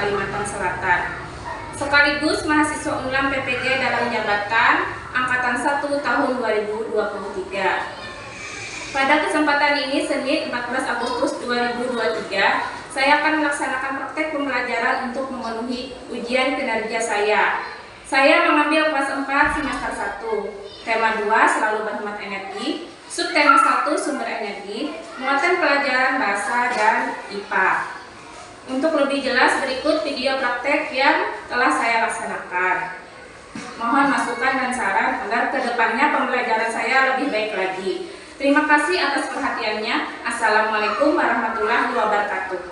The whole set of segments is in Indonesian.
Kalimantan Selatan. Sekaligus mahasiswa Unlam PPG dalam jabatan Angkatan 1 tahun 2023. Pada kesempatan ini, Senin 14 Agustus 2023, saya akan melaksanakan praktek pembelajaran untuk memenuhi ujian kinerja saya. Saya mengambil kelas 4 semester 1, tema 2 selalu berhemat energi, subtema 1 sumber energi, muatan pelajaran bahasa dan IPA. Untuk lebih jelas, berikut video praktek yang telah saya laksanakan. Mohon masukan dan saran agar kedepannya pembelajaran saya lebih baik lagi. Terima kasih atas perhatiannya. Assalamualaikum warahmatullahi wabarakatuh.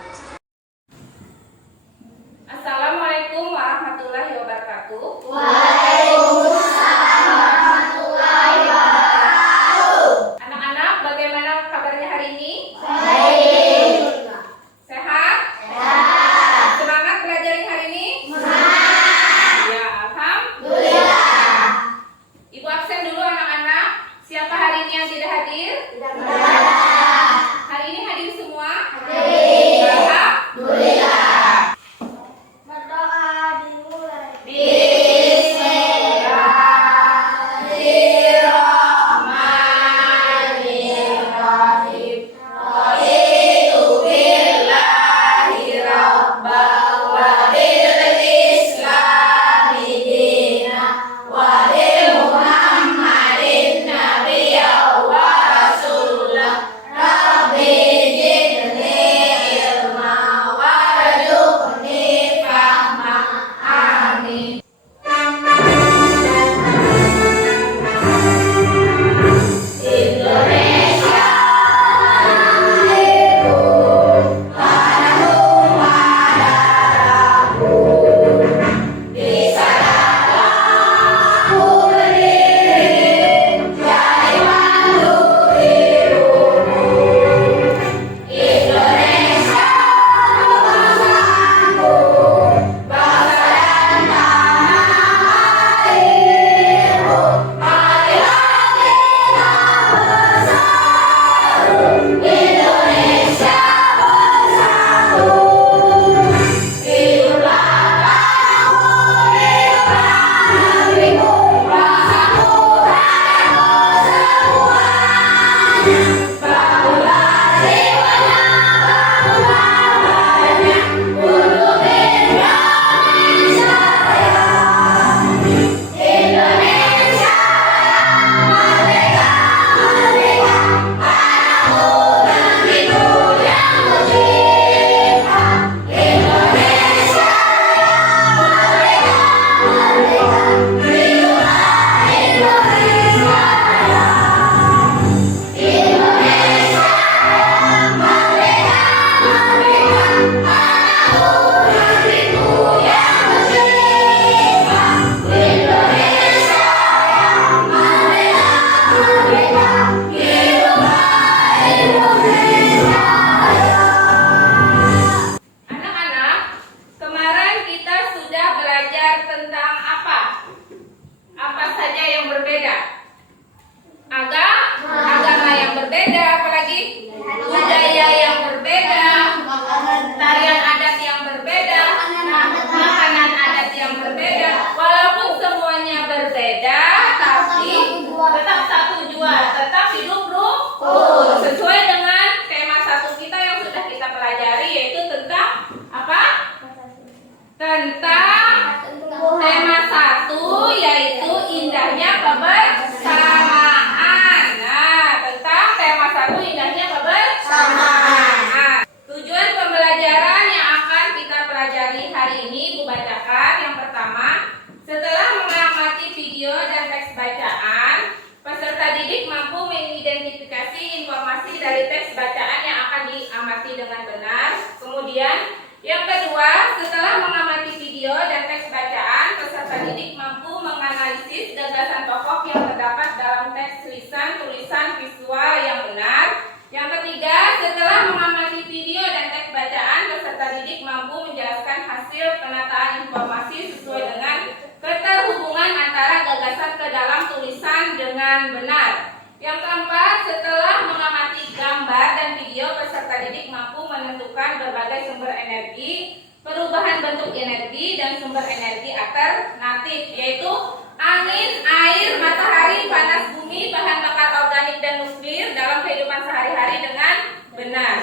Assalamualaikum warahmatullahi wabarakatuh. Waalaikumsalam warahmatullahi wabarakatuh. Anak-anak, bagaimana kabarnya hari ini? Baik. Sehat? Sehat. Semangat belajar hari ini? Semangat. Ya, alhamdulillah. Ibu absen dulu anak-anak. Siapa hari ini yang tidak hadir? Tidak ada. Hari ini hadir semua? Hadir. Alhamdulillah. Berdoa dimulai. Bismillahirrahmanirrahim. Raditu billahi rabban wa bil islami dinan wa bi Muhammadin nabiyyan wa rasulah. Rabbi zidni ilma warzuqni fahma. Amin. Indonesia lahirku, tanahku madaraku, di sanalah ku berdiri, jadi mandirimu. Indonesia bangsaku, bangsa dan tanah airku. Marilah kita bersatu, Indonesia bersatu. Hiduplah tanahku, hiduplah negeriku, bangsaku dan semuanya. Bangunlah jiwanya, bangunlah badannya, untuk Indonesia Raya. Indonesia Raya, merdeka, merdeka, tanahku negeriku yang tercinta. Indonesia Raya, merdeka, merdeka, hiduplah Indonesia Raya. Indonesia Raya, merdeka, merdeka, tanahku negeriku yang tercinta. Indonesia Raya, merdeka, merdeka, hiduplah Indonesia Raya. Anak-anak, kemarin kita sudah belajar tentang apa? Apa saja yang berbeda? Agama yang berbeda, apalagi budaya yang berbeda, tarian adat yang berbeda, makanan adat yang berbeda. Walaupun semuanya berbeda, tapi tetap satu jua, tetap hidup rukun. Sesuai dengan tema 1 kita yang sudah kita pelajari, yaitu tentang apa? Tentang tema 1, yaitu indahnya kebersamaan. Nah, tentang tema 1 indahnya kebersamaan. Tujuan pembelajaran yang akan kita pelajari hari ini, Ibu bacakan. Yang pertama, setelah mengamati video dan teks bacaan, peserta didik mampu mengidentifikasi informasi dari teks bacaan yang akan diamati dengan benar. Kemudian, yang kedua, setelah mengamati video dan teks bacaan, peserta didik mampu menganalisis gagasan pokok yang terdapat dalam teks tulisan visual yang benar. Yang ketiga, setelah mengamati video dan teks bacaan, peserta didik mampu menjelaskan hasil penataan informasi sesuai dengan keterhubungan antara gagasan ke dalam tulisan dengan benar. Yang keempat, setelah mengamati gambar dan video, peserta didik mampu menentukan berbagai sumber energi, perubahan dengan bentuk energi dan sumber energi alternatif, yaitu angin, air, matahari, panas bumi, bahan bakar organik dan nuklir dalam kehidupan sehari-hari dengan benar.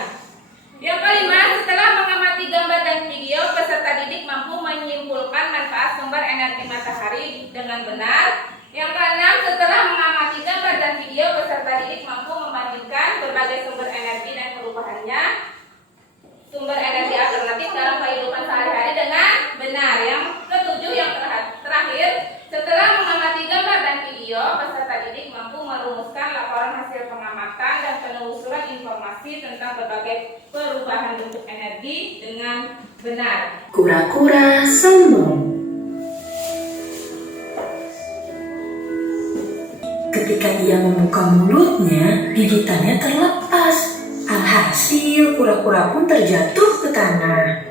Yang kelima, setelah mengamati gambar dan video, peserta didik mampu menyimpulkan manfaat sumber energi matahari dengan benar. Yang keenam, setelah mengamati gambar dan video, peserta didik mampu membandingkan berbagai sumber energi dan perubahannya sumber energi alternatif dalam kehidupan sehari-hari dengan benar. Yang ketujuh, yang terakhir, setelah mengamati gambar dan video, peserta didik mampu merumuskan laporan hasil pengamatan dan penelusuran informasi tentang berbagai perubahan bentuk energi dengan benar. Kura-kura sombong. Ketika ia membuka mulutnya, gigitannya terlepas. Alhasil, kura-kura pun terjatuh ke tanah.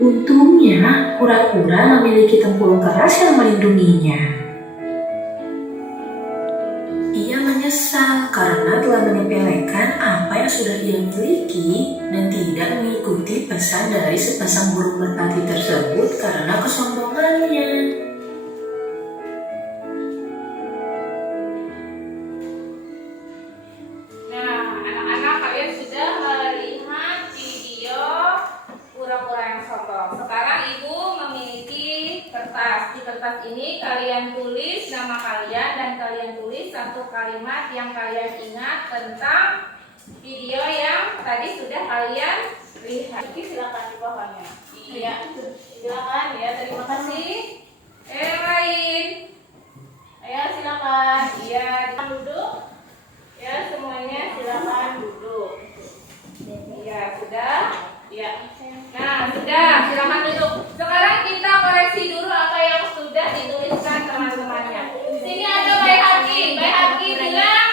Untungnya, kura-kura memiliki tempurung keras yang melindunginya. Ia menyesal karena telah menyepelekan apa yang sudah ia miliki dan tidak mengikuti pesan dari sepasang burung merpati tersebut karena kesombongannya. Nah, anak-anak, kalian sudah melihat video kura-kura yang sombong. Sekarang ibu memiliki kertas. Di kertas ini kalian tulis nama kalian dan kalian tulis satu kalimat yang kalian ingat tentang video yang tadi sudah kalian lihat. Silakan di bawahnya. Iya, silakan ya. Terima kasih. Yang lain. Ayo silakan. Iya, duduk. Ya, semuanya silakan duduk. Iya, sudah. Ya. Nah, sudah, silakan duduk. Sekarang kita koreksi dulu apa yang sudah dituliskan teman-temannya. Sini ada Bayhaki. Bayhaki bilang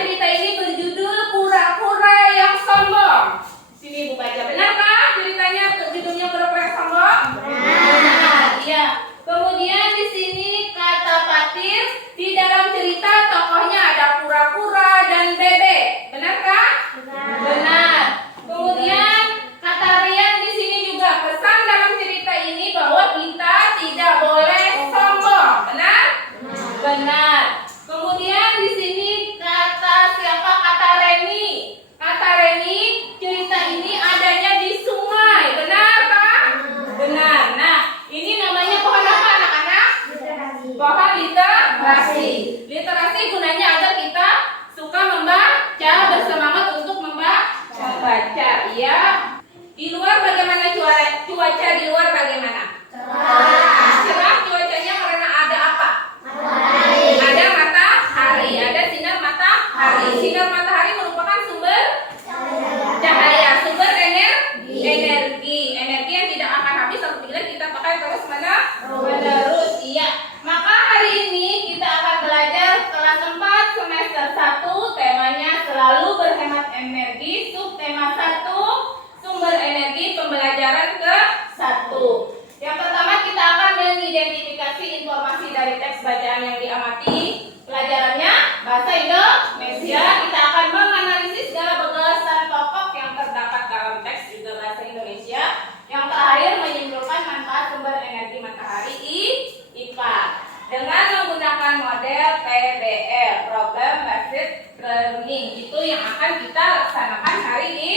cerita ini berjudul Kura-kura yang Sombong. Sini ibu baca. Benarkah ceritanya judulnya Kura-kura yang Sombong? Benar. Iya. Kemudian di sini kata Patir, di dalam cerita tokohnya ada kura-kura dan bebek. Benarkah? Benar. Benar. Kemudian kata Rian di sini juga pesan dalam cerita ini bahwa kita tidak boleh sombong. Benar? Benar. Kemudian di sini kata siapa? Kata Reni. Kata Reni, cerita ini adanya di sungai. Benar, Pak? Benar. Nah, ini namanya pohon apa, anak-anak? Pohon literasi. Literasi gunanya agar kita suka membaca, bersemangat untuk membaca. Ya. Di luar bagaimana cuaca di luar bagaimana? Cerah cuacanya karena ada apa? Matahari. Ada matahari, ada sinar matahari. Sinar matahari merupakan sumber cahaya, sumber energi yang tidak akan habis apabila kita pakai terus menerus. Iya. Maka hari ini kita akan belajar kelas 4 semester 1, temanya selalu berhemat energi, subtema 1, sumber energi pembelajaran ke-1. Yang pertama kita akan mengidentifikasi informasi dari teks bacaan yang diamati. Pelajarannya bahasa Indonesia. Kita akan menganalisis segala bagasan pokok yang terdapat dalam teks juga bahasa Indonesia. Yang terakhir menyimpulkan manfaat sumber energi matahari IPA dengan menggunakan model PBL, Problem Based Learning. Itu yang akan kita laksanakan hari ini.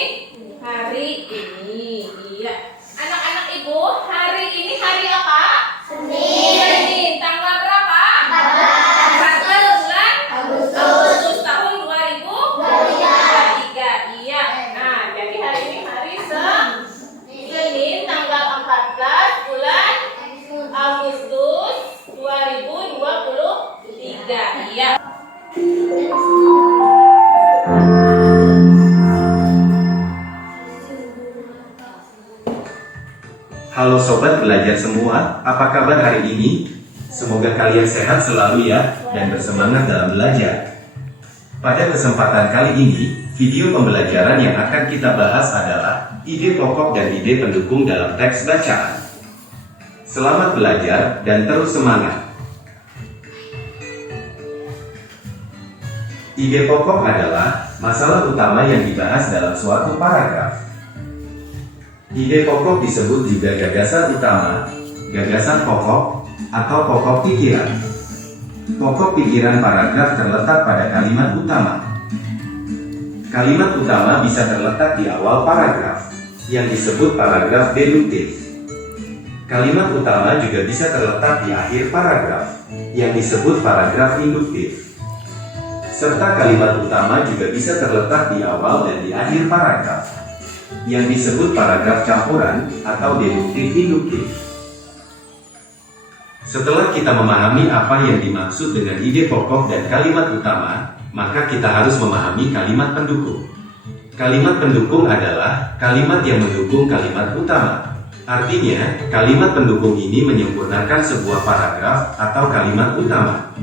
Iya. Anak-anak ibu, hari ini hari apa? Senin. Tanggal berapa? 14 bulan Agustus tahun 2023. Iya. Nah, jadi hari ini hari Senin tanggal 14 bulan Agustus 2023. Iya. Halo sobat belajar semua, apa kabar hari ini? Semoga kalian sehat selalu ya, dan bersemangat dalam belajar. Pada kesempatan kali ini, video pembelajaran yang akan kita bahas adalah ide pokok dan ide pendukung dalam teks bacaan. Selamat belajar dan terus semangat! Ide pokok adalah masalah utama yang dibahas dalam suatu paragraf. Ide pokok disebut juga gagasan utama, gagasan pokok, atau pokok pikiran. Pokok pikiran paragraf terletak pada kalimat utama. Kalimat utama bisa terletak di awal paragraf, yang disebut paragraf deduktif. Kalimat utama juga bisa terletak di akhir paragraf, yang disebut paragraf induktif. Serta kalimat utama juga bisa terletak di awal dan di akhir paragraf, yang disebut paragraf campuran atau deduktif-induktif. Setelah kita memahami apa yang dimaksud dengan ide pokok dan kalimat utama, maka kita harus memahami kalimat pendukung. Kalimat pendukung adalah kalimat yang mendukung kalimat utama. Artinya, kalimat pendukung ini menyempurnakan sebuah paragraf atau kalimat utama.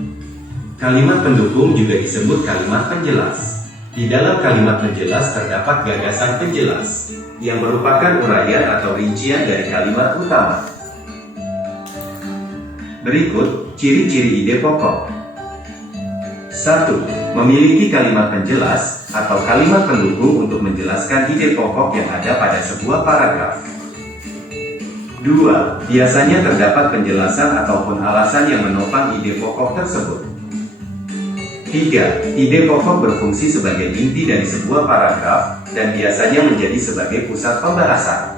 Kalimat pendukung juga disebut kalimat penjelas. Di dalam kalimat penjelas terdapat gagasan penjelas, yang merupakan uraian atau rincian dari kalimat utama. Berikut ciri-ciri ide pokok. 1. Memiliki kalimat penjelas atau kalimat pendukung untuk menjelaskan ide pokok yang ada pada sebuah paragraf. 2. Biasanya terdapat penjelasan ataupun alasan yang menopang ide pokok tersebut. 3. Ide pokok berfungsi sebagai inti dari sebuah paragraf dan biasanya menjadi sebagai pusat pembahasan.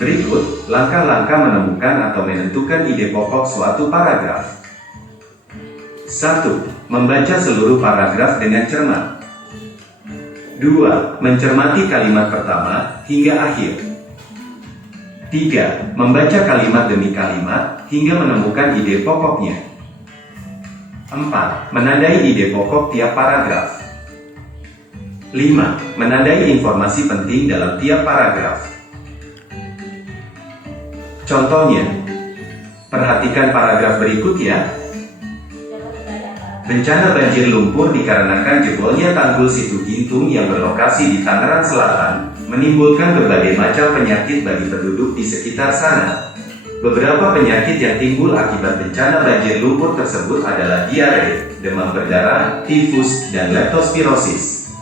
Berikut langkah-langkah menemukan atau menentukan ide pokok suatu paragraf. 1. Membaca seluruh paragraf dengan cermat. 2. Mencermati kalimat pertama hingga akhir. 3. Membaca kalimat demi kalimat hingga menemukan ide pokoknya. 4. Menandai ide pokok tiap paragraf. 5. Menandai informasi penting dalam tiap paragraf. Contohnya, perhatikan paragraf berikut ya. Bencana banjir lumpur dikarenakan jebolnya tanggul Situ Gintung yang berlokasi di Tangerang Selatan menimbulkan berbagai macam penyakit bagi penduduk di sekitar sana. Beberapa penyakit yang timbul akibat bencana banjir lumpur tersebut adalah diare, demam berdarah, tifus, dan leptospirosis.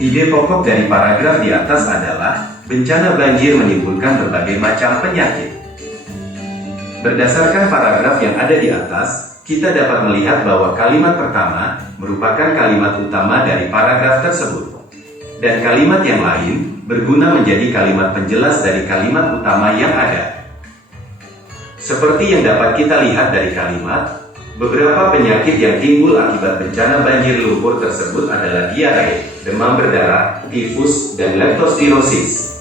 Ide pokok dari paragraf di atas adalah bencana banjir menimbulkan berbagai macam penyakit. Berdasarkan paragraf yang ada di atas, kita dapat melihat bahwa kalimat pertama merupakan kalimat utama dari paragraf tersebut. Dan kalimat yang lain berguna menjadi kalimat penjelas dari kalimat utama yang ada. Seperti yang dapat kita lihat dari kalimat, beberapa penyakit yang timbul akibat bencana banjir lumpur tersebut adalah diare, demam berdarah, tifus, dan leptospirosis.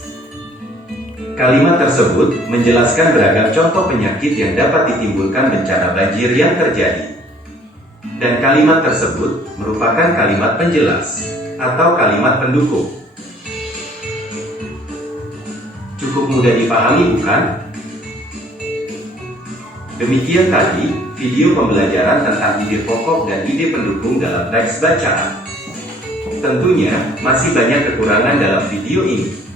Kalimat tersebut menjelaskan beragam contoh penyakit yang dapat ditimbulkan bencana banjir yang terjadi. Dan kalimat tersebut merupakan kalimat penjelas atau kalimat pendukung. Cukup mudah dipahami, bukan? Demikian tadi video pembelajaran tentang ide pokok dan ide pendukung dalam teks bacaan. Tentunya masih banyak kekurangan dalam video ini.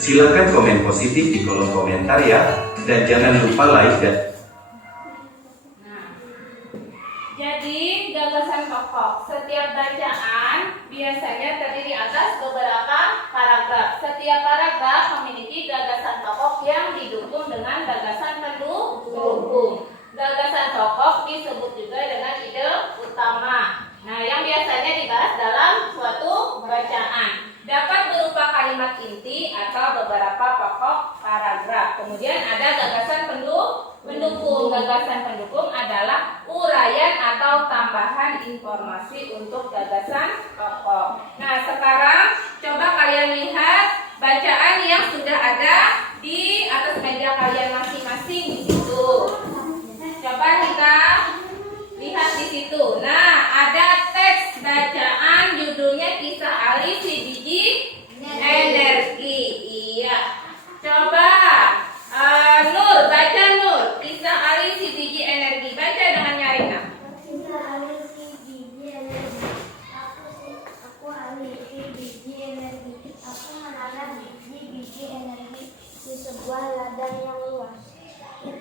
Silakan komen positif di kolom komentar ya, dan jangan lupa like dan Jadi, gagasan pokok. Setiap bacaan biasanya terdiri atas beberapa paragraf. Setiap paragraf memiliki gagasan pokok yang didukung dengan gagasan pendukung. Gagasan pokok disebut juga dengan ide utama. Nah, yang biasanya dibahas dalam suatu bacaan. Dapat berupa kalimat inti atau beberapa pokok paragraf. Kemudian ada gagasan pendukung. Gagasan pendukung adalah uraian atau tambahan informasi untuk gagasan pokok. Nah, sekarang coba kalian lihat bacaan yang sudah ada di atas meja kalian masing-masing di situ. Coba kita lihat di situ. Nah, ada teks bacaan judulnya Kisah Ali si Biji Energi. Iya. Coba Nur, baca Nur. Kisah Ali si Biji Energi. Baca dengan Nyarina. Kisah Ali si Biji Energi. Aku Ali si Biji Energi. Aku menanam biji energi di sebuah ladang yang luas. Di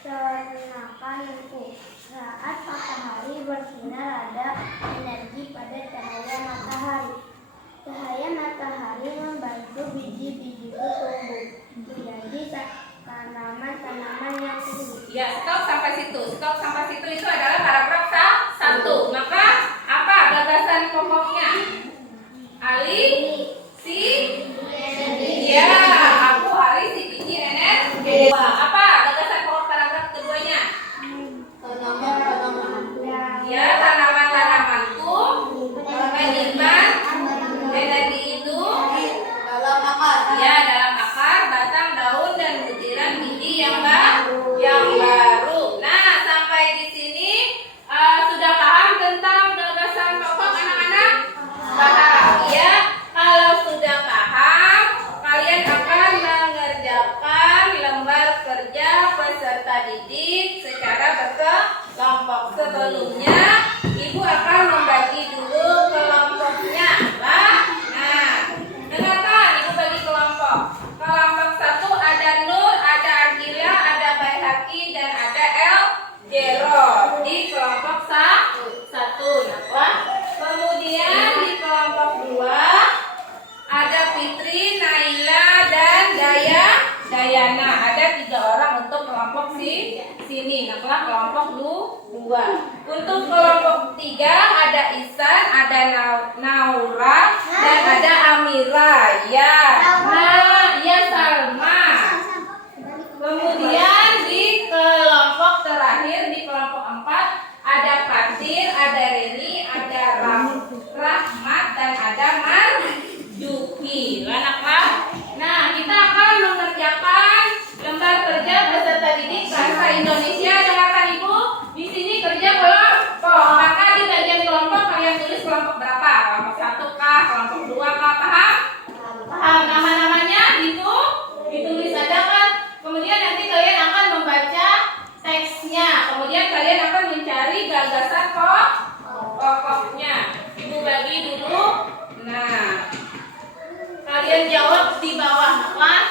peternakan energi pada cahaya matahari. Cahaya matahari membantu biji-biji tumbuh menjadi tanaman-tanaman yang tumbuh. Ya, stop sampai situ. Stop sampai situ itu adalah paragraf 1. Maka apa gagasan pokoknya? Ali, si, ya, aku Ali si biji energi. Apa gagasan pokok paragraf keduanya? Ya, tanaman-tanamanku menyimpan energi itu ya dalam akar, batang, daun dan butiran biji yang baru. Nah, sampai di sini sudah paham tentang gagasan pokok anak-anak? Paham ya? Kalau sudah paham, kalian akan mengerjakan lembar kerja peserta didik secara berkelompok. Sebelumnya, Ibu akan membagi dulu kelompoknya. Nah, dengarkan, Ibu bagi kelompok. Kelompok 1 ada Nur, ada Agila, ada Baihaqi, dan ada El Jero di kelompok 1. Nah, kemudian di kelompok 2 ada Fitri, Naila, dan Dayana. Ada 3 orang untuk kelompok sini. Nah, kelompok 2. Untuk kelompok 3 ada Ihsan, ada Naura, dan ada Amira. Ya. Nah, ya Salma. Kemudian di kelompok terakhir di kelompok 4 ada Fatir, ada Reni, ada Rahmat, dan ada Marjuki. Anak-anak. Nah, kita akan mengerjakan lembar kerja peserta didik bahasa Indonesia. Dengarkan Ibu, di sini kerja kelompok. Maka di bagian kelompok kalian tulis kelompok berapa? Kelompok 1 kah? Kelompok 2 kah? Paham? Paham. Nama-namanya itu ditulis ada kan? Kemudian nanti kalian akan membaca teksnya. Kemudian kalian akan mencari gagasan pokoknya. Ibu bagi dulu. Nah, kalian jawab di bawah, kan?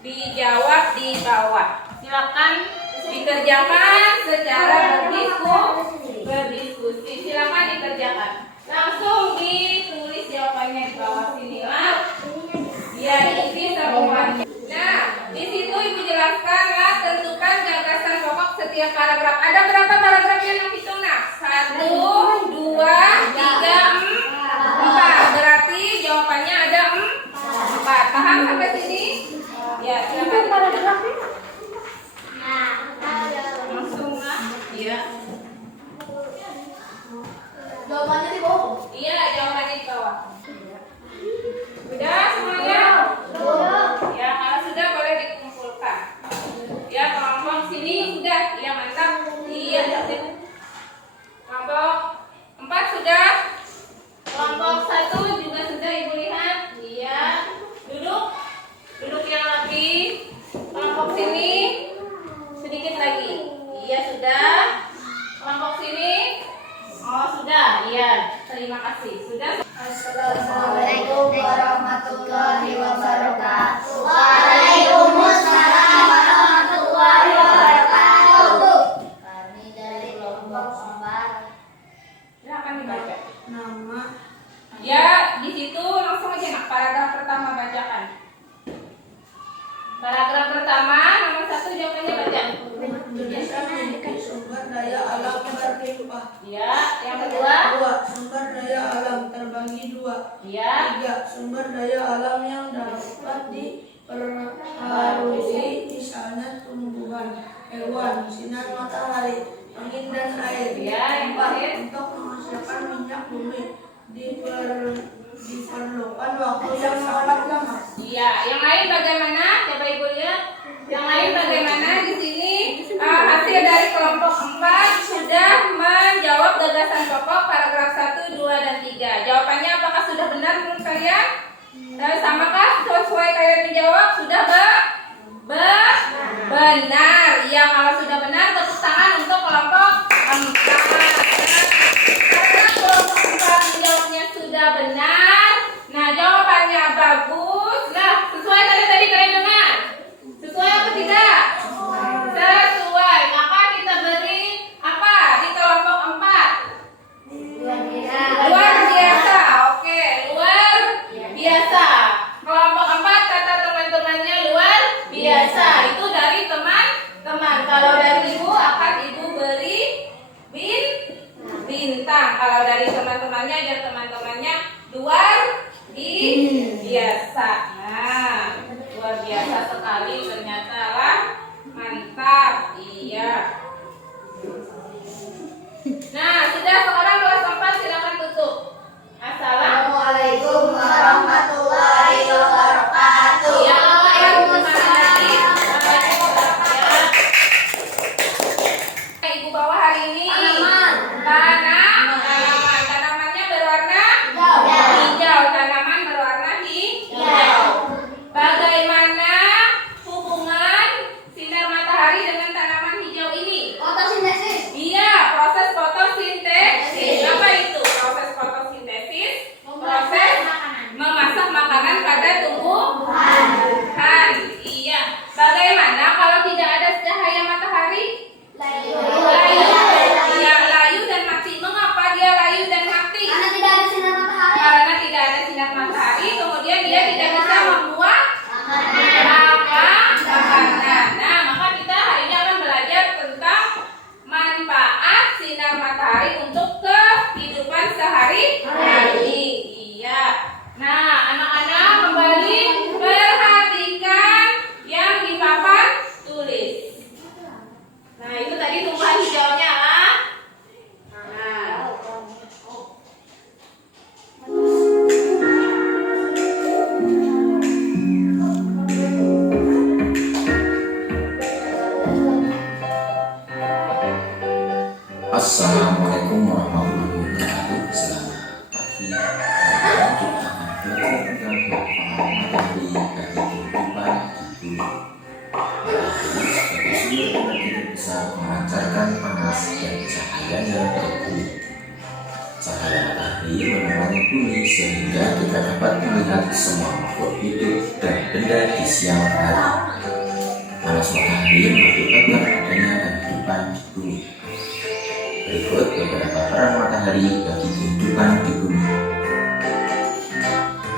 Dijawab di bawah. Silakan dikerjakan secara berdiskusi. Silakan dikerjakan. Langsung ditulis jawabannya di bawah sini lah. Ya, isi semuanya. Nah, di situ Ibu jelaskanlah, tentukan gagasan pokok setiap paragraf. Ada berapa paragraf yang hitung? Nah, 1, 2, 3, 4. Berarti jawabannya ada 4. Paham sampai sini? Ya, silakan paragrafnya. Langsung lah. Iya. Jawabannya di bawah. Iya, jawabannya di bawah. Sudah semuanya? Ya, kalau sudah boleh dikumpulkan. Ya, kelompok sini sudah. Iya, mantap. Iya, kelompok 4 sudah. Kelompok 1 juga sudah Ibu lihat. Iya. Duduk yang rapi. Kelompok sini sedikit lagi. Iya, sudah. Kelompok sini. Oh, sudah. Iya. Terima kasih. Sudah. Assalamualaikum warahmatullahi wabarakatuh. Waalaikumsalam warahmatullahi wabarakatuh. Kami dari kelompok 4. Silakan dibaca. Nama. Ya, di situ langsung aja nak paragraf pertama bacakan. Paragraf pertama nomor 1 jawabannya baca. Indonesia memiliki sumber daya alam berlimpah. Ya, yang kedua. 2. Sumber daya alam terbagi 2. Ya. 3. Sumber daya alam yang dapat diperbarui, misalnya tumbuhan, hewan, sinar matahari, angin dan air. Ya, yang terakhir. Untuk menghasilkan minyak bumi diperlukan waktu yang sangat lama. Iya, yang lain bagaimana? Coba Ibu lihat. Yang lain bagaimana di sini? Hasil dari kelompok 4 sudah menjawab gagasan pokok paragraf 1, 2, dan 3. Jawabannya apakah sudah benar menurut kalian? Samakah sesuai kalian menjawab? Sudah benar. Ya, kalau sudah benar tepuk tangan untuk kelompok 4. Karena kelompok 4 menjawabnya sudah benar. Nah, jawabannya bagus. Nah, sesuai tadi kalian dengar? Sesuai apa tidak? Sesuai. Maka kita beri apa di kelompok 4? warahmatullahi wabarakatuh. Ya, gimana tadi? Ibu bawa hari ini tanamannya berwarna hijau, tanaman berwarna hijau. Bagaimana hubungan sinar matahari dengan tanaman hijau ini? Fotosintesis. Iya, proses fotosintesis. Apa itu proses fotosintesis? Proses memasak makanan pada tumbuhan. Iya. Bagaimana kalau tidak ada cahaya matahari? Layu. Iya, layu dan mati. Mengapa dia layu dan mati? Karena tidak ada sinar matahari. Karena tidak ada sinar matahari, kemudian dia tidak bisa membuat makanan. Nah, maka kita hari ini akan belajar tentang manfaat sinar matahari untuk kehidupan sehari-hari. Iya. Nah, anak-anak kembali perhatikan yang di papan tulis. Nah, itu tadi tumbuhan hijaunya lah. Nah, Assalamualaikum warahmatullahi wabarakatuh. Selamat pagi. Hari ini kita akan belajar tentang matahari bagi kehidupan di bumi. Matahari sebagai sumber energi terbesar memancarkan panas dan cahayanya ke bumi. Cahaya matahari menerangi bumi sehingga kita dapat melihat semua makhluk hidup dan benda di siang hari. Panas matahari mengakibatkan adanya kehidupan di bumi. Berikut beberapa peran matahari bagi kehidupan di bumi.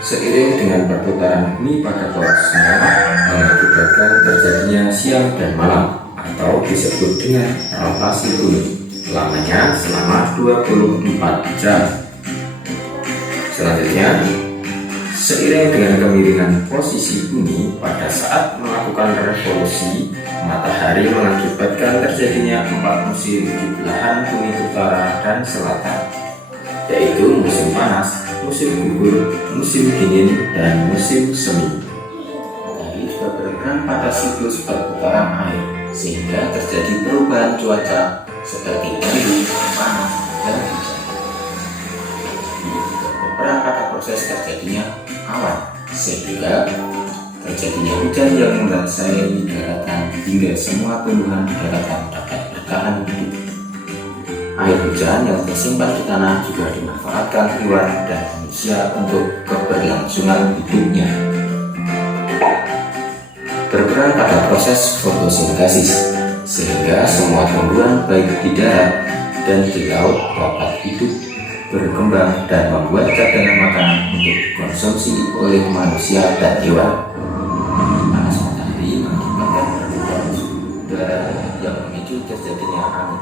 Seiring dengan perputaran bumi pada porosnya mengakibatkan terjadinya siang dan malam atau disebut dengan rotasi bumi. Lamanya selama 24 jam. Selanjutnya, seiring dengan kemiringan posisi bumi pada saat melakukan revolusi, matahari mengakibatkan terjadinya 4 musim di belahan bumi utara dan selatan, yaitu musim panas, musim gugur, musim dingin, dan musim semi. Matahari juga berperan pada siklus perputaran air, sehingga terjadi perubahan cuaca seperti mendung, panas, dan hujan. Ini juga berperan pada proses terjadinya awan, sehingga terjadinya hujan yang membasahi daratan hingga semua tumbuhan di daratan dapat bertahan hidup. Air hujan yang tersimpan di tanah juga dimanfaatkan hewan dan manusia untuk keberlangsungan hidupnya. Berperan pada proses fotosintesis, sehingga semua tumbuhan baik di darat dan di laut dapat hidup, berkembang, dan membuat cadangan makanan untuk konsumsi oleh manusia dan hewan. Panas matahari mengakibatkan perubahan suhu udara yang memicu terjadinya angin.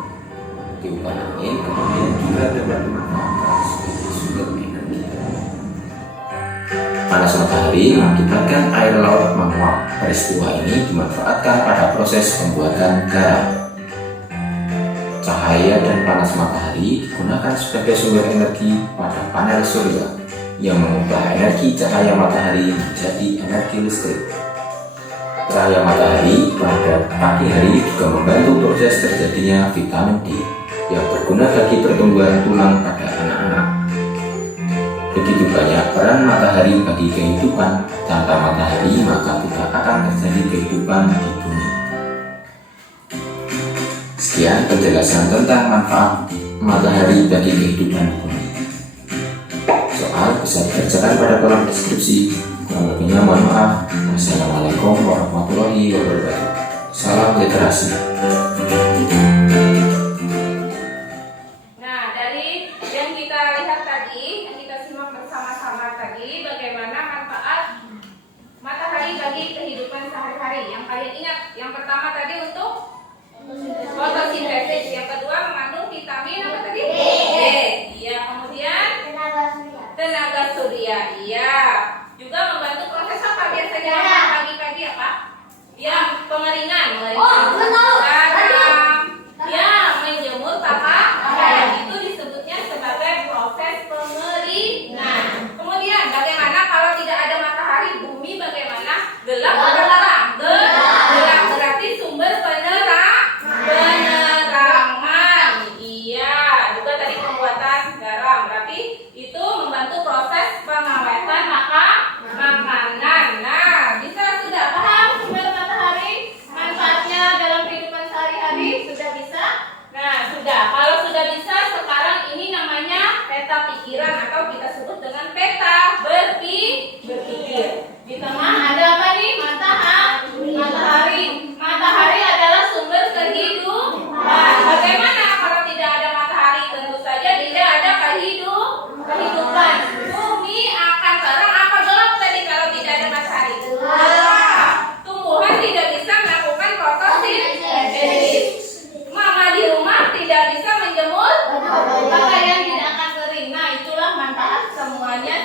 Tiupan angin kemudian juga dapat dimanfaatkan sebagai sumber energi. Panas matahari mengakibatkan air laut menguap. Peristiwa ini dimanfaatkan pada proses pembuatan garam. Cahaya dan panas matahari digunakan sebagai sumber energi pada panel surya yang mengubah energi cahaya matahari menjadi energi listrik. Cahaya matahari pada pagi hari juga membantu proses terjadinya vitamin D yang berguna bagi pertumbuhan tulang pada anak-anak. Begitu banyak peran matahari bagi kehidupan. Tanpa matahari maka tidak akan terjadi kehidupan di bumi. Sekian penjelasan tentang manfaat matahari bagi kehidupan bumi. Soal bisa dikerjakan pada kolom deskripsi. Kurang lebihnya mohon maaf. Wassalamualaikum warahmatullahi wabarakatuh. Salam literasi. Nah, dari yang kita lihat tadi, yang kita simak bersama-sama tadi, bagaimana manfaat matahari bagi kehidupan sehari-hari. Yang kalian ingat, yang pertama tadi untuk fotosintesis, yang kedua mengandung vitamin apa tadi? D. Iya, kemudian tenaga surya. Iya, juga membantu proses apa biasanya pagi-pagi apa? Ya, pengeringan. Garam. Ya, menjemur itu disebutnya sebagai proses pengeringan. Kemudian bagaimana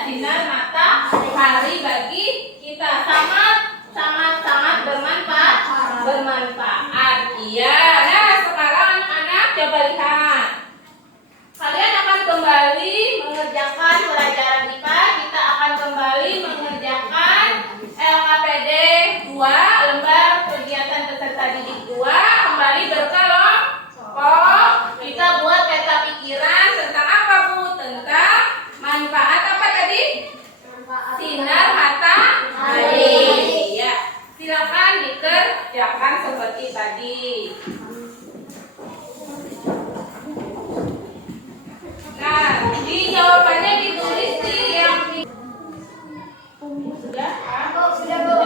sinar matahari bagi kita sangat bermanfaat. Iya. Nah, sekarang anak-anak coba lihat. Kalian akan kembali mengerjakan pelajaran IPA. Kita akan kembali mengerjakan LKPD 2 lembar kegiatan peserta didik 2 kembali berkelompok. Kita buat peta pikiran tentang apa, Bu? Tentang manfaat apa tadi? Sinar matahari. Ya, silakan dikerjakan seperti tadi. Nah, di jawabannya ditulis di yang sudah? Sudah, Bu.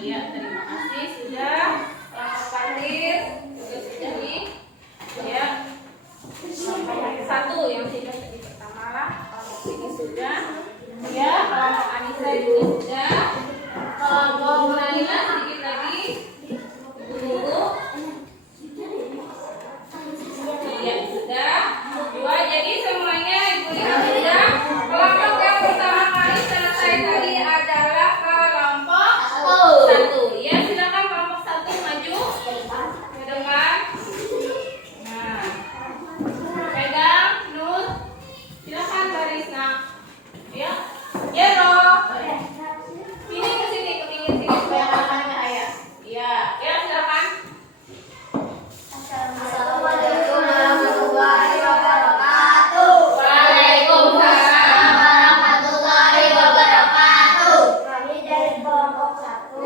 Iya, terima kasih sudah. Yang hadir juga sudah nih. Ya. Satu yang sudah tadi pertama lah. Kelompok ini sudah. Ya, kelompok Anissa juga sudah. Kelompok Marina sedikit lagi. Tunggu. Iya, sudah. Dua, jadi semuanya Ibu lihat sudah. Kelompok yang pertama kali selesai tadi adalah kelompok 1. Ya, silakan kelompok 1 maju ke depan. Nah, pegang, Nur. Silakan baris, nak. Ya, Jero. Ini ke sini, ke pinggir sini supaya aman cahaya. Iya, ya silakan. Assalamualaikum warahmatullahi wabarakatuh. Waalaikumsalam warahmatullahi wabarakatuh. Kami dari kelompok 1.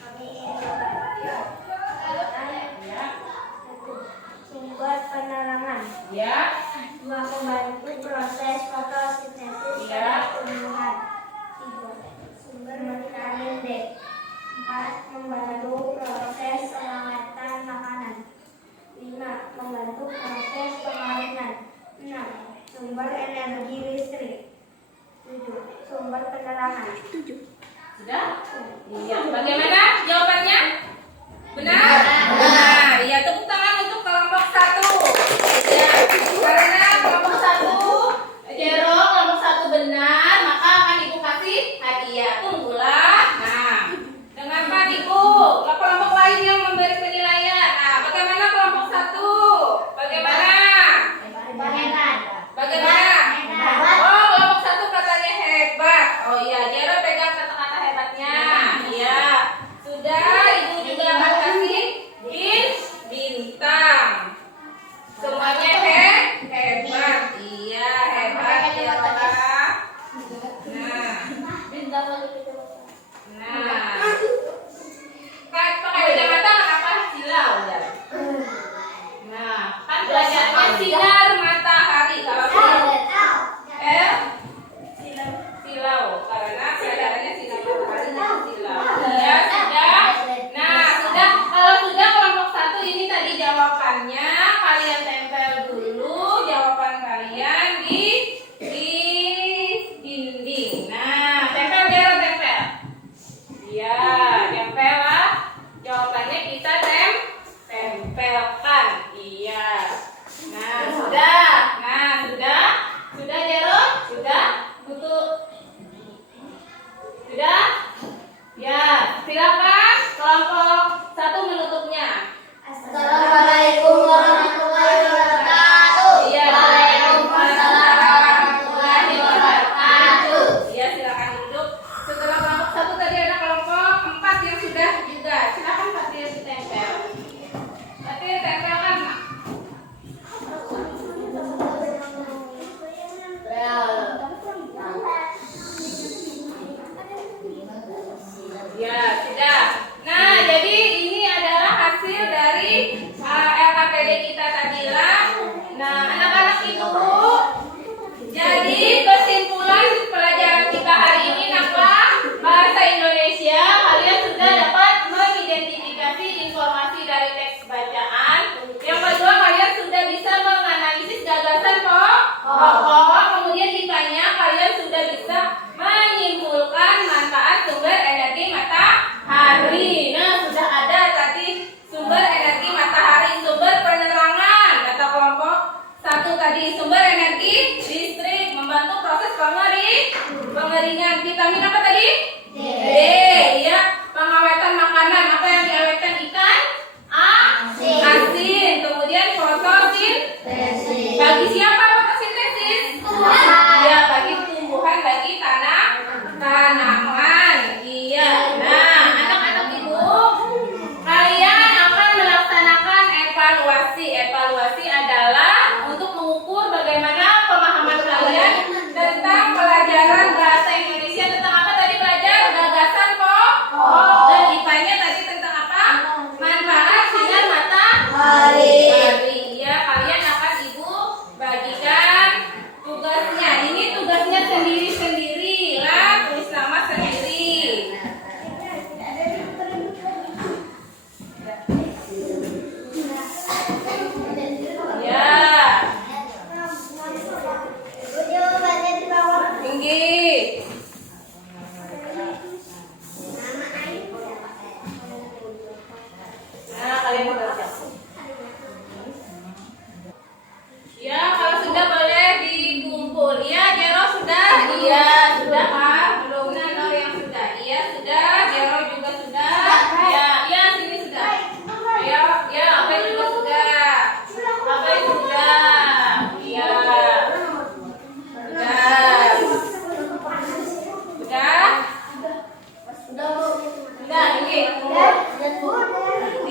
Kami ingin sumber penerangan. Ya. 2. Membantu proses fotosintesis pada tumbuhan. 3. Sumber vitamin D. 4. Membantu proses pengawatan makanan. 5. Membantu proses pengawetan. 6. Sumber energi listrik. 7. Sumber penerangan. Sudah? Iya. Bagaimana jawabannya? Benar? Benar. Iya, tepuk tangan untuk kelompok 1. Ya. Karena kelompok 1 Jero, kelompok 1 benar, maka akan Ibu kasih hadiah. Tunggulah. Nah, dengan Pak Ibu, kelompok lain yang memberi penilaian. Nah, bagaimana kelompok 1? Bagaimana? Bagaimana? Oh, kelompok 1 katanya hebat. Oh iya, Jero pegang kata-kata hebatnya. Iya. Sudah, Ibu juga akan kasih bintang. Semuanya hebat. Iya, hebat Jero. Nah. Pakai kacamata kenapa silau ya? Nah, kan pelajarannya sinar matahari. Kalau silau karena pelajarannya sinar matahari jadi silau. Ya sudah. Nah sudah. Kalau sudah kelompok 1 ini tadi jawabannya kalian tempel dulu jawaban kalian di dinding. Nah tempel Jero tempel. Iya tempel lah. Jawabannya kita tempelkan. Iya. Nah sudah. Sudah Jero? Sudah? Tutup. Sudah? Ya, silakan kelompok 1 menutupnya. Assalamualaikum warahmatullahi wabarakatuh. Iya, Waalaikumsalam warahmatullahi wabarakatuh. Iya, silakan duduk. Setelah kelompok 1 tadi ada kelompok 4 yang sudah juga. Silakan Fatir ditempel. Fatir tempelkan. Ya, sudah. Pengeringan. Vitamin apa tadi? D. Ya. Pengawetan makanan. Apa yang diawetkan ikan? Asin. Kemudian fotosintesis. Bagi siapa fotosintesis? Ya, bagi tumbuhan, bagi tanaman. Iya. Nah, anak-anak ibu, kalian akan melaksanakan evaluasi. Evaluasi adalah untuk mengukur bagaimana pemahaman kalian tentang pelajaran bahasa Indonesia. Tentang apa tadi belajar? Gagasan pokok. Dan IPA-nya tadi tentang apa? Manfaat sinar matahari. Ya, kalian akan ibu bagikan tugasnya. Ini tugasnya sendiri-sendiri lah, tulis nama sendiri. Ya, Jawabannya di bawah. tinggi. Nah, kalian baca. Ya, kalau sudah boleh dikumpul. Ya, Jero sudah? Iya, sudah Pak. Belum Nano yang sudah. Iya, sudah. Jero juga sudah. Ya, ya sini sudah. Ya, ya, apa juga sudah. Apa sudah. Iya. Sudah. Sudah, ini.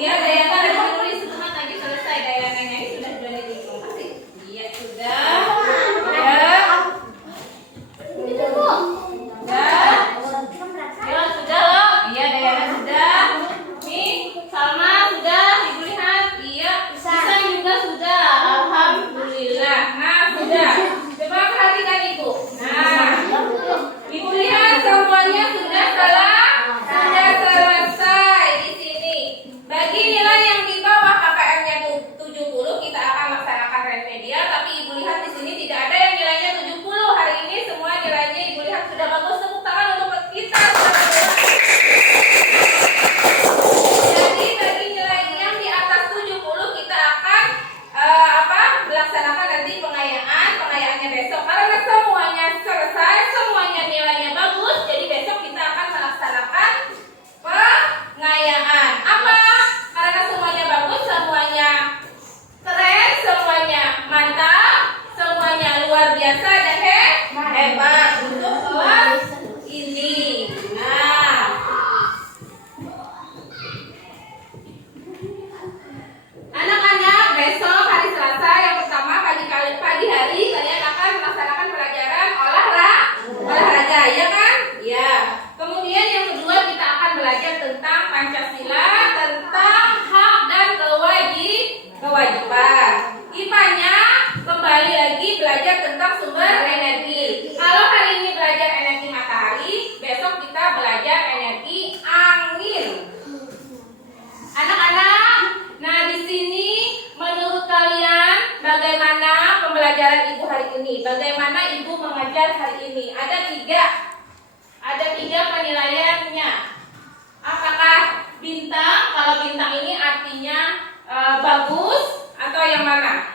Dia Dayana lagi menulis semangat lagi selesai. Dayananya ini sudah dihitung. Iya, sudah. Ya. Ya, sudah loh. Iya, Dayana sudah. Nih, Salma sudah. Ibu lihat. Iya. Bisa juga sudah. Alhamdulillah. Nah, sudah. Coba perhatikan Ibu. Nah, Ibu lihat semuanya sudah sudah selesai di sini. Bagi nilai yang di bawah KKM-nya 70, kita akan laksanakan remedial. Tapi Ibu lihat di sini tidak ada yang nilainya 70. Hari ini semua nilainya Ibu lihat sudah bagus. Tepuk tangan untuk kita. Jadi bagi nilai yang di atas 70 kita akan melaksanakan nanti pengayaannya besok. Karena semuanya selesai, semuanya nilainya bagus, jadi besok kita akan melaksanakan pengayaan. Apa? Karena semuanya bagus, semuanya keren, semuanya mantap, semuanya luar biasa dan hebat untuk kelas ini. Nah, anak-anak, besok hari Selasa yang pertama pagi hari kalian akan melaksanakan pelajaran olahraga, ya kan? Ya. Kemudian yang kedua kita akan belajar tentang Pancasila, tentang hak dan kewajiban. IPA-nya kembali lagi belajar tentang sumber energi. Kalau hari ini belajar energi matahari, besok kita belajar energi angin. Anak-anak, nah di sini menurut kalian bagaimana pembelajaran Ibu hari ini? Bagaimana Ibu mengajar hari ini? Ada tiga penilaiannya. Apakah bintang? Kalau bintang ini artinya bagus atau yang mana?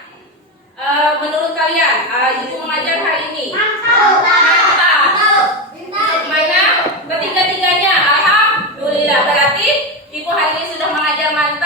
Menurut kalian, Ibu mengajar hari ini? Mantap. Mana? Ketiga-tiganya, alhamdulillah. Berarti Ibu hari ini sudah mengajar mantap.